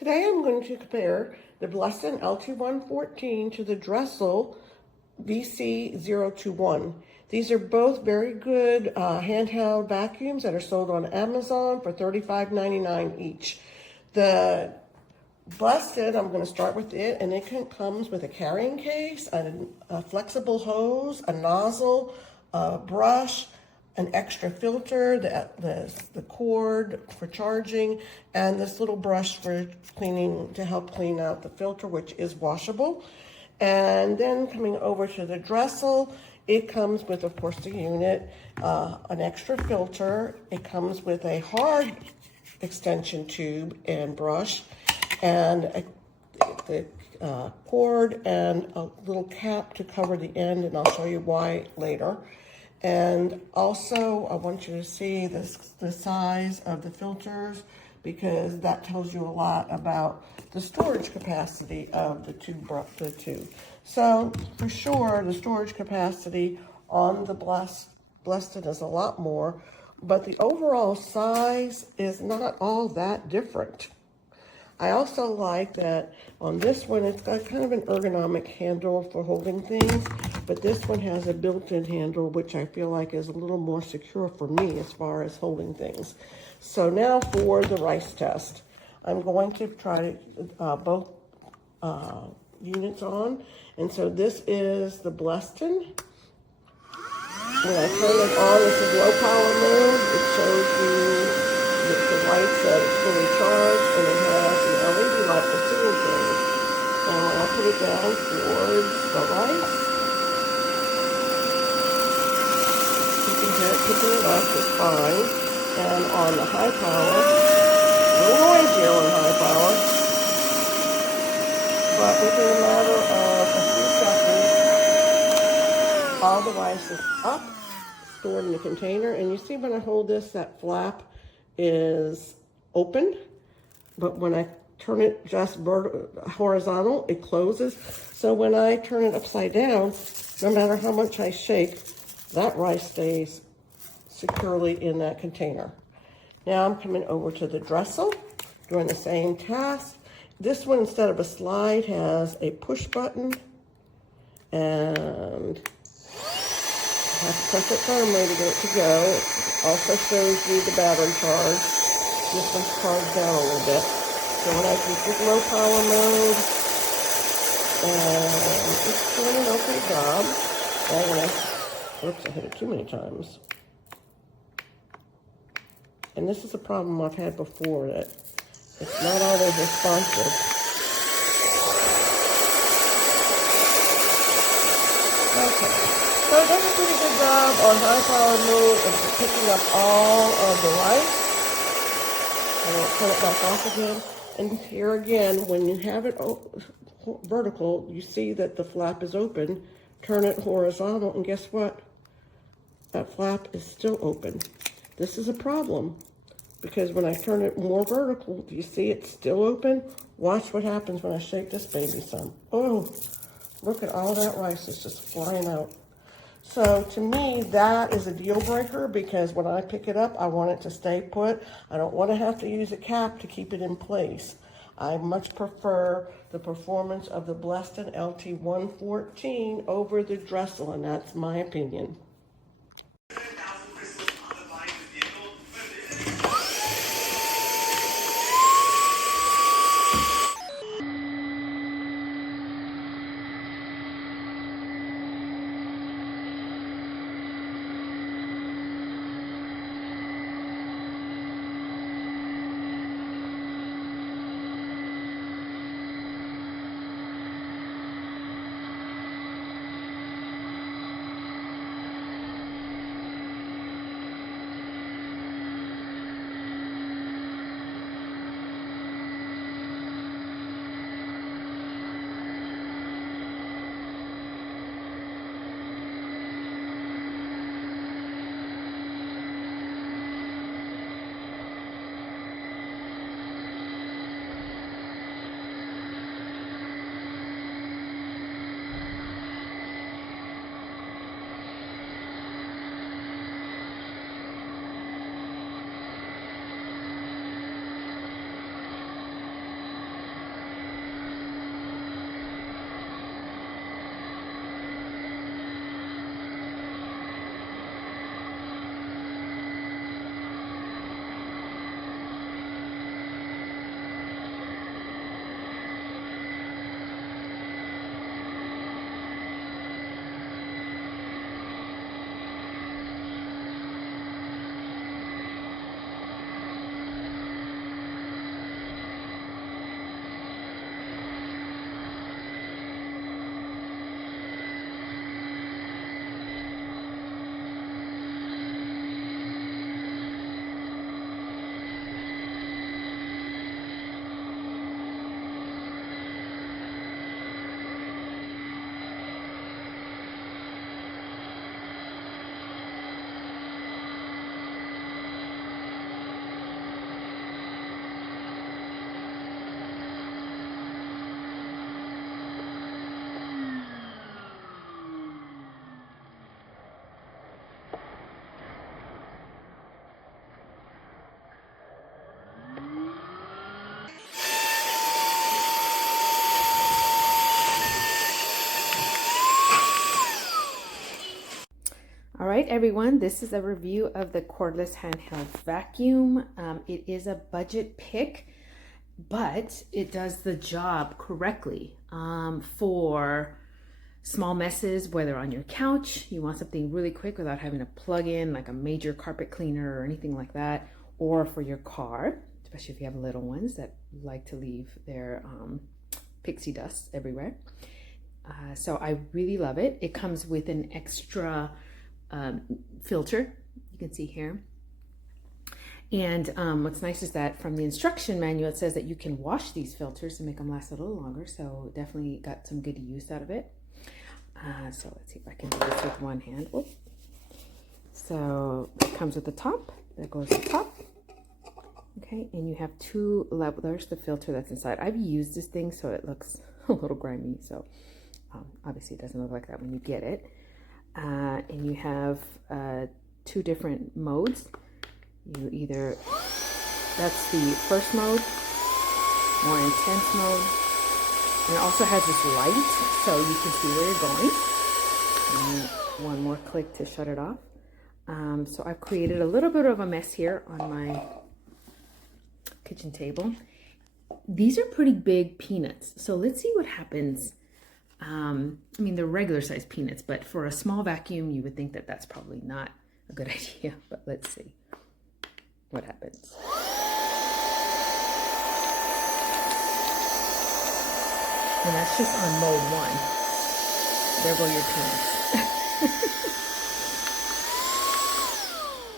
Today I'm going to compare the Bleston LT114 to the DRECELL VC021. These are both very good handheld vacuums that are sold on Amazon for $35.99 each. The Bleston, I'm going to start with it, and it comes with a carrying case, a flexible hose, a nozzle, a brush, an extra filter, the cord for charging, and this little brush for cleaning to help clean out the filter, which is washable. And then coming over to the DRECELL, it comes with, of course, the unit, an extra filter. It comes with a hard extension tube and brush, and the cord and a little cap to cover the end, and I'll show you why later. And also, I want you to see the size of the filters, because that tells you a lot about the storage capacity of the two. So for sure, the storage capacity on the Bleston is a lot more, but the overall size is not all that different. I also like that on this one, it's got kind of an ergonomic handle for holding things, but this one has a built-in handle, which I feel like is a little more secure for me as far as holding things. So now for the rice test. I'm going to try both units on. And so this is the Bleston. When I turn it on, this is low power mode. It shows you the light that it's fully charged, and it has an LED light for seeing things. And when I put it down towards the rice, you can hear it picking it up, it's fine. And on the high power, a little noisier on high power, but within a matter of a few seconds, all the rice is up, stored in the container. And you see when I hold this, that flap is open, but when I turn it just horizontal, it closes. So when I turn it upside down, no matter how much I shake, that rice stays securely in that container. Now I'm coming over to the DRECELL, doing the same task. This one, instead of a slide, has a push button, and I have to press it firmly to get it to go. It also shows you the battery charge. This one's charged down a little bit. So when I keep this low power mode, and it's doing an okay job. Oops, I hit it too many times. And this is a problem I've had before, that it's not always responsive. Okay. So it does a pretty good job on high power mode of picking up all of the rice. And I'll turn it back off again. And here again, when you have it vertical, you see that the flap is open. Turn it horizontal, and guess what? That flap is still open. This is a problem, because when I turn it more vertical, do you see it's still open? Watch what happens when I shake this baby some. Oh, look at all that rice is just flying out. So to me, that is a deal breaker, because when I pick it up, I want it to stay put. I don't want to have to use a cap to keep it in place. I much prefer the performance of the Bleston LT114 over the DRECELL, and that's my opinion. everyone, this is a review of the Cordless Handheld Vacuum. It is a budget pick, but it does the job correctly for small messes, whether on your couch, you want something really quick without having to plug in like a major carpet cleaner or anything like that, or for your car, especially if you have little ones that like to leave their pixie dust everywhere. So I really love it. It comes with an extra filter, you can see here. And what's nice is that from the instruction manual, it says that you can wash these filters to make them last a little longer. So definitely got some good use out of it. So let's see if I can do this with one hand. Whoop. So it comes with the top, that goes the top. Okay, and you have two levels. There's the filter that's inside. I've used this thing, so it looks a little grimy. So obviously it doesn't look like that when you get it. And you have two different modes. You either, that's the first mode, more intense mode. And it also has this light, so you can see where you're going. And one more click to shut it off. So I've created a little bit of a mess here on my kitchen table. These are pretty big peanuts. So let's see what happens. I mean, they're regular size peanuts, but for a small vacuum, you would think that that's probably not a good idea. But let's see what happens. And that's just on mode 1. There go your peanuts.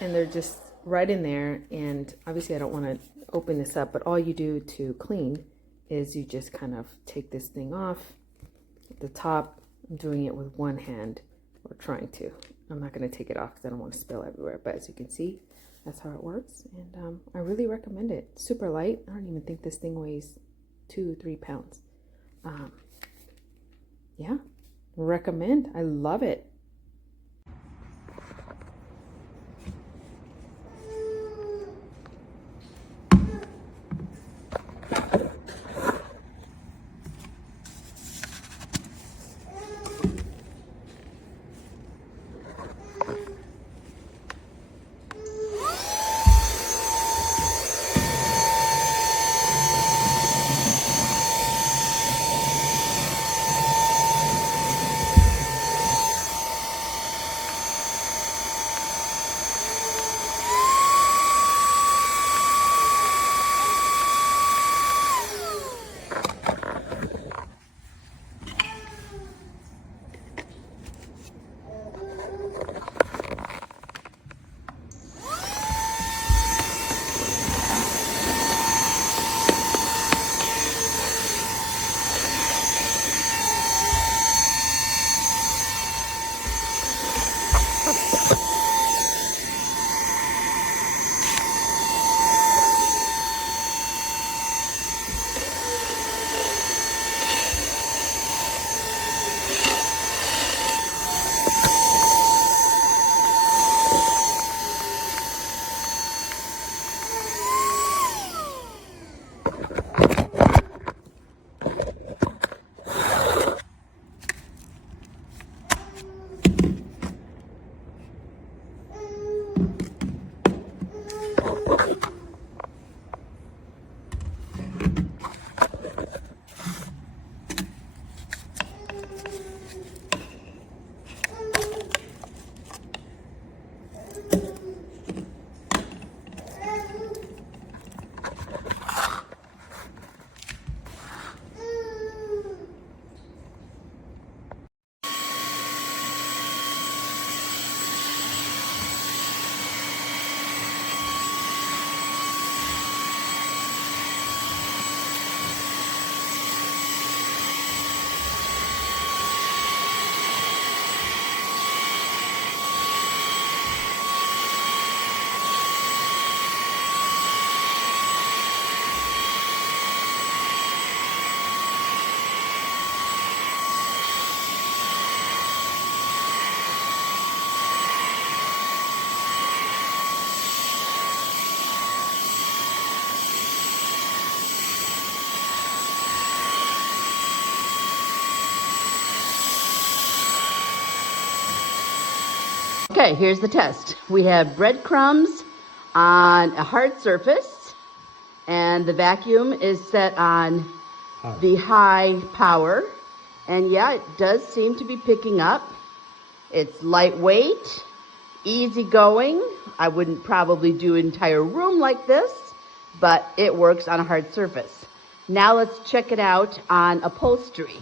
And they're just right in there. And obviously I don't want to open this up, but all you do to clean is you just kind of take this thing off at the top. I'm doing it with one hand, or trying to. I'm not going to take it off because I don't want to spill everywhere. But as you can see, that's how it works. And I really recommend it. Super light. I don't even think this thing weighs 2-3 pounds. Yeah, recommend. I love it. Okay, here's the test. We have breadcrumbs on a hard surface, and the vacuum is set on the high power. And yeah, it does seem to be picking up. It's lightweight, easy going. I wouldn't probably do an entire room like this, but it works on a hard surface. Now let's check it out on upholstery.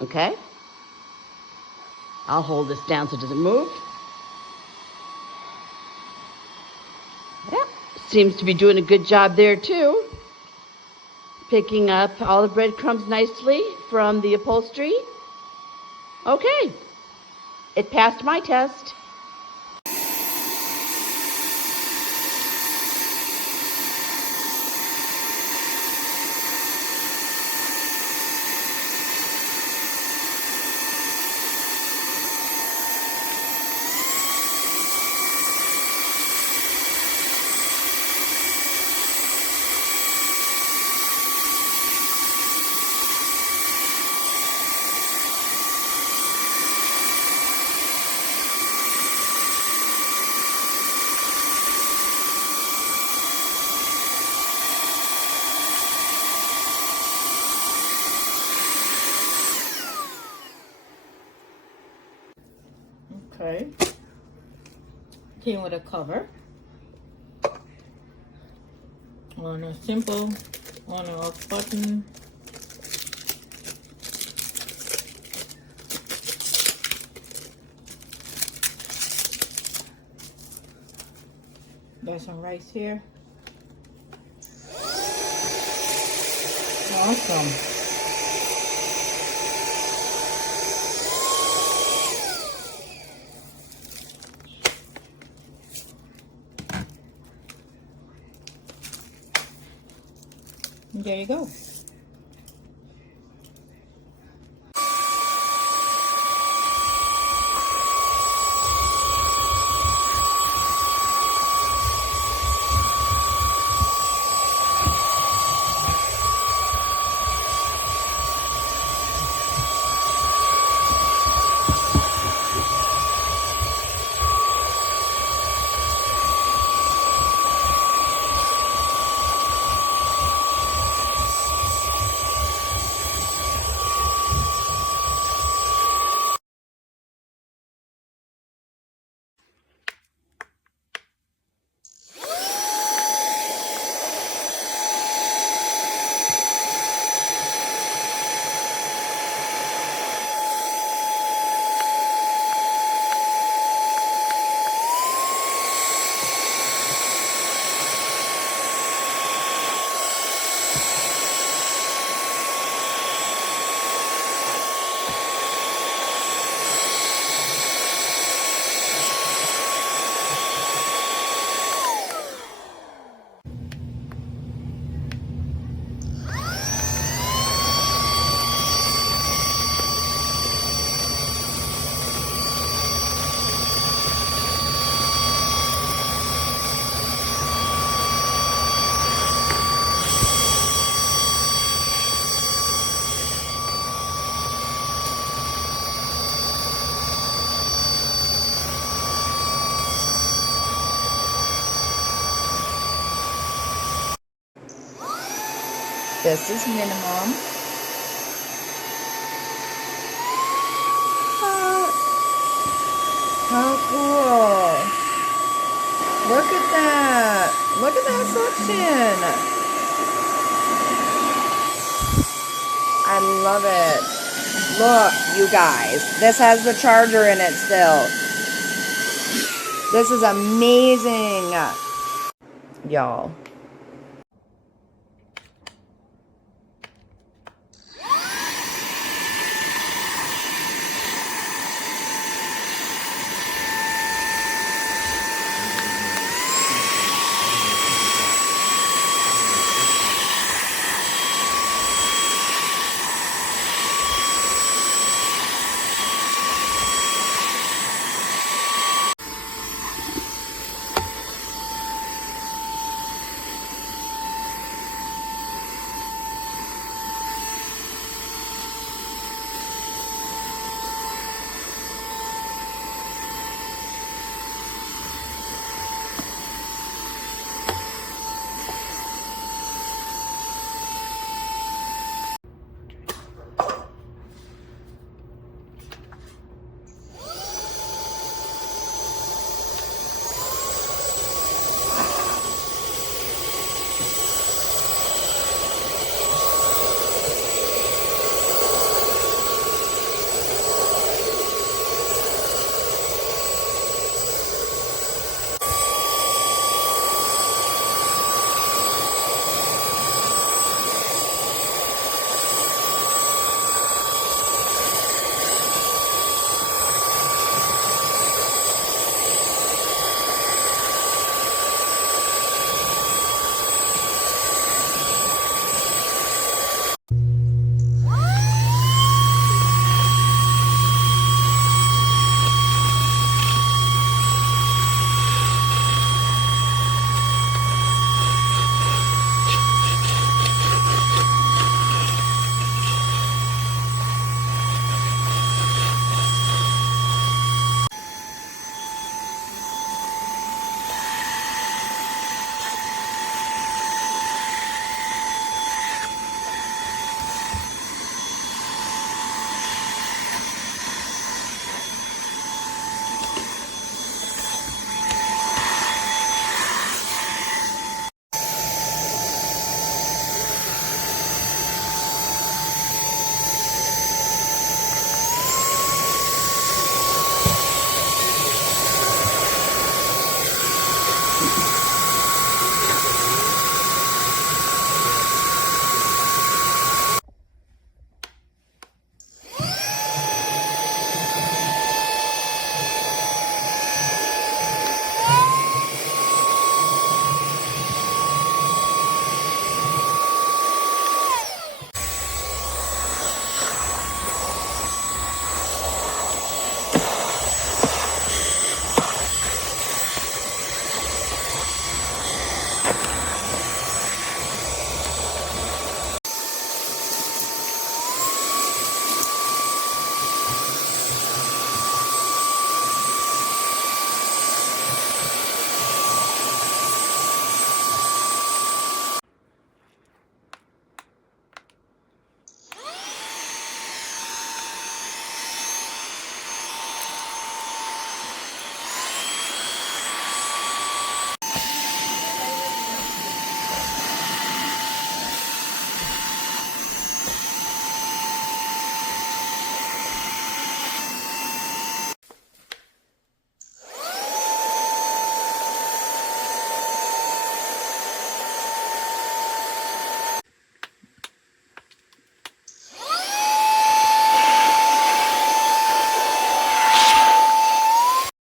Okay? I'll hold this down so it doesn't move. Yeah, seems to be doing a good job there too. Picking up all the breadcrumbs nicely from the upholstery. Okay, it passed my test. Okay. Came with a cover on a simple on and off button. Got some rice here. Awesome. There you go. This is minimum. How cool. Look at that. Look at that suction. I love it. Look, you guys. This has the charger in it still. This is amazing. Y'all.